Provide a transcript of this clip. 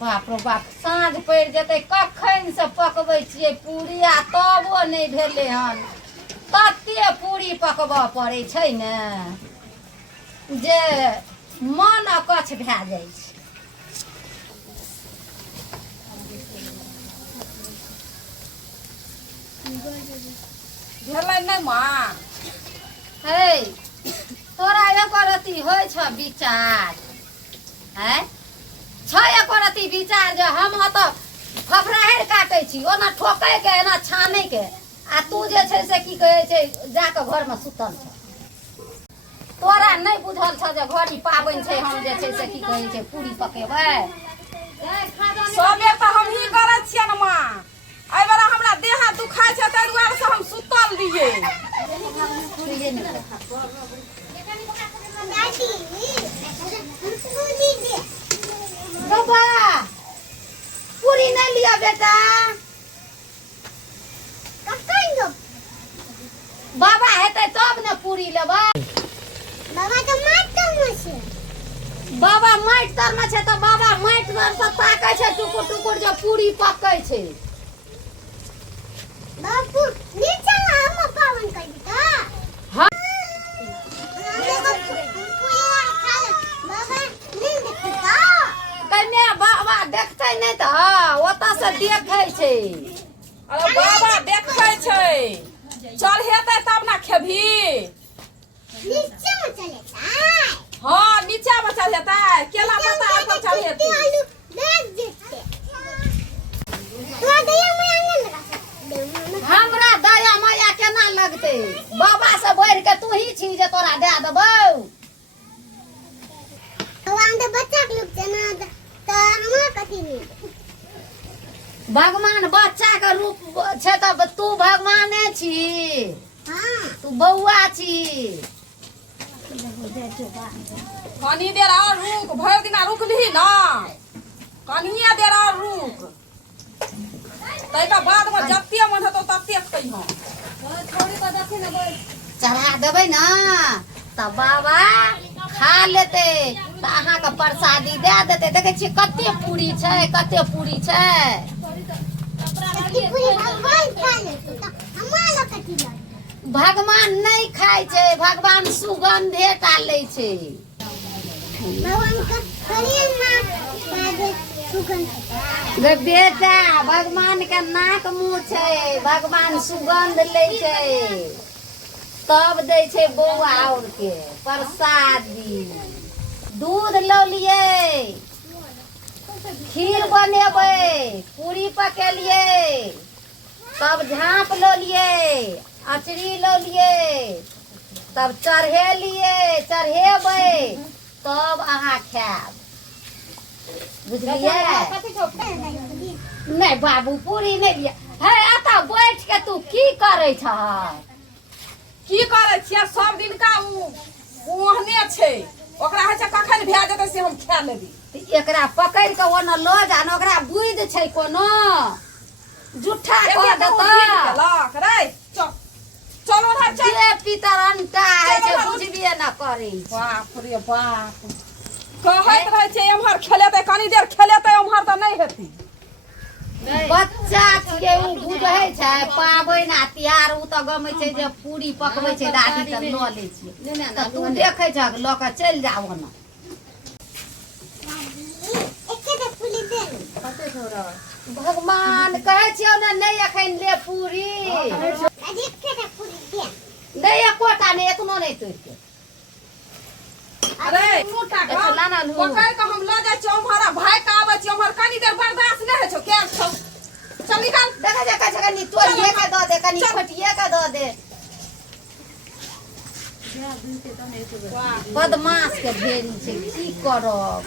बाप रे बाप साँझ पड़ि जेतै कखन से पकबै छियै पूरी आ तबो नहि भेलै हन तते पूरी पकबऽ पड़ै छै ने जे मन अकछ भए जाइ छै। भेलै नहि माँ हे तोरा एकर अथी होइ छ विचार है छ एकर अथी विचार जे हम तऽ फफराहरि काटै छी ओना ठोकैके एना छानैके आ तू जे छै से की कहै छै जाकऽ घरमे सुतल छ। तोरा नहि बुझल छ जे घड़ी पाबनि छै हम जे छै से की कहै छै पूरी पकेबै। सबे तऽ हमही करै छियै ने माँ एहि बेरा हमरा देह हाथ दुखाइ छै ताहि दुआरे से हम सुतल रहियै। बाबा पूरी नहीं लिया बेटा बाबा हेतै तब ने पूरी लेबै। बाबा तो माइट तर में छै। बाबा माइट तर में छै तऽ बाबा माइट तर से ताकै छै टुकुर टुकुर जे पूरी पकै छै। बाबू नीचे हम पावन कर देता। हाँ बाबा नहीं देखता कन्या बाबा देखतै नहीं तऽ ओतऽ से देखै छै। अरे बाबा देखै छै चढ़ेतै तब ना खेबही। नीचे में चलेता हाँ नीचा में चढ़ेतै केला पत्ता पर चढ़ेतै। देख देते तो दया में आने लगा हमरा दया माया केना लगतै बाबा से बढ़ के तू ही छी जे तोरा दे देबौ। भगवान तो बच्चा के लोग जना तो हमरा कथी नहीं भगवान बच्चा के रूप छै तऽ तू भगवाने छी हां तू बौआ छी। कनी देर और रुक भर दिना रुकली ना कनिए देर और रुक तैका बाद में जत्ते मन हेतौ तत्ते कहियो। चढ़ा देबै ना तऽ बाबा खा लेतै तऽ अहाँके प्रसादी दे देतै। देखै छियै कते पूरी छै कते पूरी छै। पूरी भगवान खा लेते तो हमरा कथी लगे भगवान नहीं खाय छै भगवान सुगंधे टा लै छै। भगवान का शरीर में बादे सुगंध गे बेटा भगवान के नाक मुँह छै भगवान सुगंध लै छै तब दै छै बौआ और के प्रसादी। दूध लऽ लियै खीर बनेबै पूरी पकेलियै तब झाँप लऽ लियै अचरी लऽ लियै तब चढ़ेबै तब अहाँ खायब बुझलियै। नहीं बाबू पूरी नहीं लिया है एतऽ बैठ के तू की करे छह। की करे छियै सब दिन का ओहने छै ओकरा है छै कखन भए जेतै से हम खा लेबी। एकरा पकड़ के ओना लऽ जा न ओकरा बुद्धि छै कोनो जुठा कह देतऽ रे चलो ना चल जे पितर अंटा है छै बुझबिए न करै। बाप रे बाप कहैत रहै छै एम्हर खेलेतै कनी देर खेलेतै एम्हर तऽ नहीं हेतै। बच्चा छियै उ बुझै छै पाबनि आ तिहार उ तऽ गमै छै जे पूरी पकबै छै दादी तऽ लऽ लै छियै तऽ तू देखै छह लऽ के चलि जा ओना। एके पूरी दे भगवान कहै छियौ ने नहीं एखन ले पूरी एके पूरी दे नहीं एकोटा नहीं एतनो नहीं तोड़ के। अरे मोटा पकड़ के हम लऽ जाइ छी ओम्हर भाइ के आबै छी ओम्हर कनी देर बर्दाश्त नहीं होइ छौ के छौ चल निकाल देखा देखा छै कनी तोड़िए के दऽ दे कनी खोटिए के दऽ दे। बदमाश के ढेरी छै की करब।